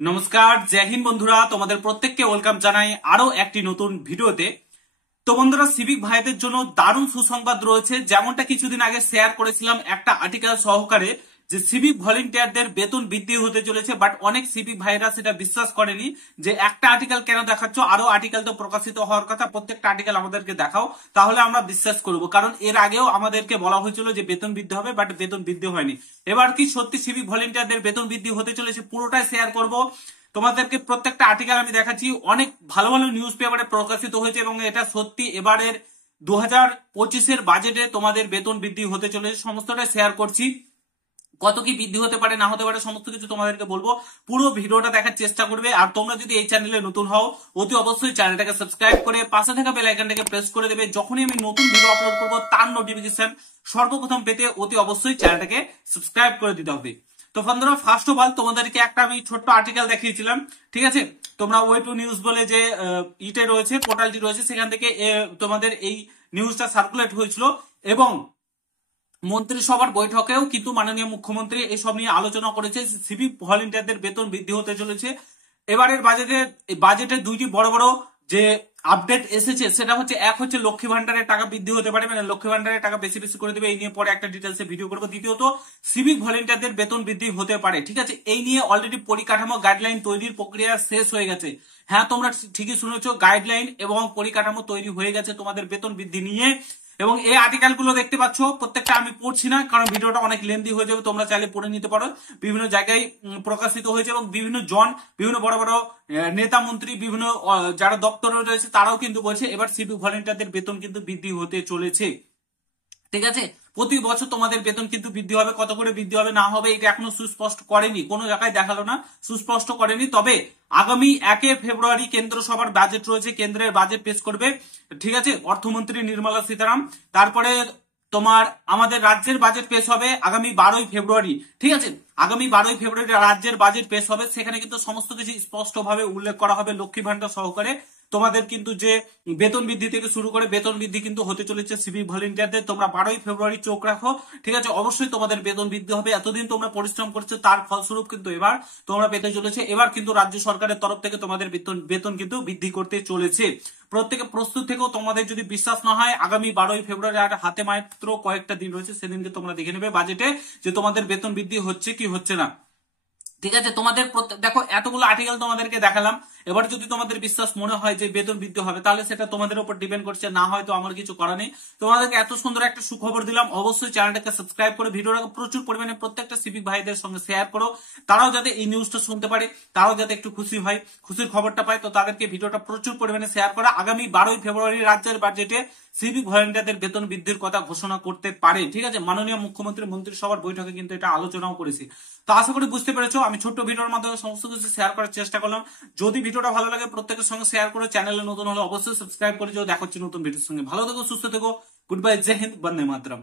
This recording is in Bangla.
নমস্কার, জয় হিন্দ বন্ধুরা। তোমাদের প্রত্যেককে ওয়েলকাম জানাই আরো একটি নতুন ভিডিওতে। তো বন্ধুরা, সিভিক ভাইদের জন্য দারুণ সুসংবাদ রয়েছে। যেমনটা কিছুদিন আগে শেয়ার করেছিলাম একটা আর্টিকেল সহকারে, যে সিভিক ভলেন্টিয়ারদের বেতন বৃদ্ধি হতে চলেছে, বাট অনেক সিভিক ভাইরা সেটা বিশ্বাস করেনি। যে একটা আর্টিকেল কেন দেখাচ্ছ, আরো আর্টিকেল তো প্রকাশিত হওয়ার কথা, প্রত্যেকটা আর্টিকেল আমাদেরকে দেখাও, তাহলে আমরা বিশ্বাস করব। কারণ এর আগেও আমাদেরকে বলা হয়েছিল যে বেতন বৃদ্ধি হবে, বাট বেতন বৃদ্ধি হয়নি। এবার কি সত্যি সিভিক ভলেন্টিয়ারদের বেতন বৃদ্ধি হতে চলেছে? পুরোটাই শেয়ার করব তোমাদেরকে। প্রত্যেকটা আর্টিকেল আমি দেখাচ্ছি, অনেক ভালো ভালো নিউজ পেপারে প্রকাশিত হয়েছে এবং এটা সত্যি এবারের 2025-এর বাজেটে তোমাদের বেতন বৃদ্ধি হতে চলেছে। সমস্তটা শেয়ার করছি, কত কি বৃদ্ধি হতে পারে না হতে পারে সমস্ত কিছু তোমাদেরকে বলবো। পুরো ভিডিওটা দেখার চেষ্টা করবে। আর তোমরা যদি এই চ্যানেলে নতুন হও, অতি অবশ্যই চ্যানেলটাকে সাবস্ক্রাইব করে পাশে থাকা বেল আইকনটাকে প্রেস করে দেবে। যখনই আমি নতুন ভিডিও আপলোড করবো তার নোটিফিকেশন সর্বপ্রথম পেতে অতি অবশ্যই চ্যানেলটাকে সাবস্ক্রাইব করে দিতে হবে। তো বন্ধুরা, ফার্স্ট অফ অল তোমাদেরকে একটা আমি ছোট্ট আর্টিকেল দেখিয়েছিলাম, ঠিক আছে? তোমরা ওয়ে টু নিউজ বলে যে ইটে রয়েছে, পোর্টালটি রয়েছে, সেখান থেকে তোমাদের এই নিউজটা সার্কুলেট হয়েছিল। এবং মন্ত্রিসভার বৈঠকেও কিন্তু মাননীয় মুখ্যমন্ত্রী এসব নিয়ে আলোচনা করেছে। সিভিক ভলেন্টিয়ারদের বেতন বৃদ্ধি হতে চলেছে। এবারের বাজেটে দুইটি বড় বড় যে আপডেট এসেছে, সেটা হচ্ছে, এক হচ্ছে লক্ষ্মী ভান্ডারের টাকা বৃদ্ধি হতে পারে, মানে লক্ষ্মী ভান্ডারের টাকা বেশি বেশি করে দেবে, এই নিয়ে পরে একটা ডিটেলসে ভিডিও করবো। দ্বিতীয়ত, সিভিক ভলেন্টিয়ারদের বেতন বৃদ্ধি হতে পারে, ঠিক আছে? এই নিয়ে অলরেডি পরিকাঠামো গাইডলাইন তৈরির প্রক্রিয়া শেষ হয়ে গেছে। হ্যাঁ, তোমরা ঠিকই শুনেছো, গাইডলাইন এবং পরিকাঠামো তৈরি হয়ে গেছে তোমাদের বেতন বৃদ্ধি নিয়ে। এবং এই আর্টিকেল গুলো দেখতে পাচ্ছ, প্রত্যেকটা আমি পড়ছি না, কারণ ভিডিওটা অনেক লেন্দি হয়ে যাবে। তোমরা চাইলে পড়ে নিতে পারো। বিভিন্ন জায়গায় প্রকাশিত হয়েছে এবং বিভিন্ন বড় বড় নেতা মন্ত্রী, বিভিন্ন যারা দপ্তরে রয়েছে তারাও কিন্তু বলছে এবার সিভিক ভলেন্টিয়ারদের বেতন কিন্তু বৃদ্ধি হতে চলেছে, ঠিক আছে? প্রতি বছর তোমাদের বেতন কিন্তু বৃদ্ধি হবে। কত করে বৃদ্ধি হবে না হবে এটা এখনো সুস্পষ্ট করেনি, কোনো জায়গায় দেখালো না, সুস্পষ্ট করেনি। তবে আগামী 1 ফেব্রুয়ারি কেন্দ্র সভার বাজেট রয়েছে, কেন্দ্রের বাজেট পেশ করবে, ঠিক আছে, অর্থমন্ত্রী নির্মলা সীতারামন। তারপরে তোমার আমাদের রাজ্যের বাজেট পেশ হবে আগামী 12ই ফেব্রুয়ারি, ঠিক আছে? আগামী 12ই ফেব্রুয়ারি রাজ্যের বাজেট পেশ হবে। সেখানে কিন্তু সমস্ত কিছু স্পষ্ট ভাবে উল্লেখ করা হবে, লক্ষ্মী ভান্ডার সহকারে তোমাদের কিন্তু যে বেতন বৃদ্ধি থেকে শুরু করে বেতন বৃদ্ধি কিন্তু হতে চলেছে সিভিক ভলেন্টিয়ারদের। তোমরা 12ই ফেব্রুয়ারি চোখ রাখো, ঠিক আছে? অবশ্যই তোমাদের বেতন বৃদ্ধি হবে। এতদিন তোমরা পরিশ্রম করছো, তার ফলস্বরূপ কিন্তু এবার তোমরা পেতে চলেছে। এবার কিন্তু রাজ্য সরকারের তরফ থেকে তোমাদের বেতন কিন্তু বৃদ্ধি করতে চলেছে। প্রত্যেকে প্রস্তুত থেকেও, তোমাদের যদি বিশ্বাস না হয়, আগামী 12ই ফেব্রুয়ারি আর হাতে মাত্র কয়েকটা দিন রয়েছে, সেদিনকে তোমরা দেখে নেবে বাজেটে যে তোমাদের বেতন বৃদ্ধি হচ্ছে কি হচ্ছে না, ঠিক আছে? তোমাদের দেখো, এতগুলো আর্টিকেল তোমাদেরকে দেখালাম। এবার যদি তোমাদের বিশ্বাস মনে হয় যে বেতন বৃদ্ধি হবে, তাহলে সেটা তোমাদের উপর ডিপেন্ড করছে, না হয় তো আমার কিছু করা নেই। তোমাদেরকে এত সুন্দর একটা সুখবর দিলাম, অবশ্যই চ্যানেলটাকে সাবস্ক্রাইব করে ভিডিওটাকে প্রচুর পরিমাণে প্রত্যেকটা সিভিক ভাইদের সঙ্গে শেয়ার করো। তারাও যাতে এই নিউজটা শুনতে পারে, তারাও যাতে একটু খুশি হয়, খুশির খবরটা পায়। তো তাদেরকে ভিডিওটা প্রচুর পরিমাণে শেয়ার করা। আগামী 12ই ফেব্রুয়ারি রাজ্যের বাজেটে সিভিক ভলেন্টিয়ারদের বেতন বৃদ্ধির কথা ঘোষণা করতে পারে, ঠিক আছে? মাননীয় মুখ্যমন্ত্রী মন্ত্রিসভার বৈঠকে কিন্তু এটা আলোচনাও করেছি। তো আশা করি বুঝতে পেরেছো। আমি ছোট্ট ভিডিওর মাধ্যমে সমস্ত কিছু শেয়ার করার চেষ্টা করলাম। যদি ভিডিওটা ভালো লাগে প্রত্যেকের সঙ্গে শেয়ার করে, চ্যানেলে নতুন হলে অবশ্যই সাবস্ক্রাইব করে যাও। দেখা হচ্ছে নতুন ভিডিওর সঙ্গে। ভালো থেকো, সুস্থ থেকো। গুড বাই, জয় হিন্দ, বন্দে মাতরম।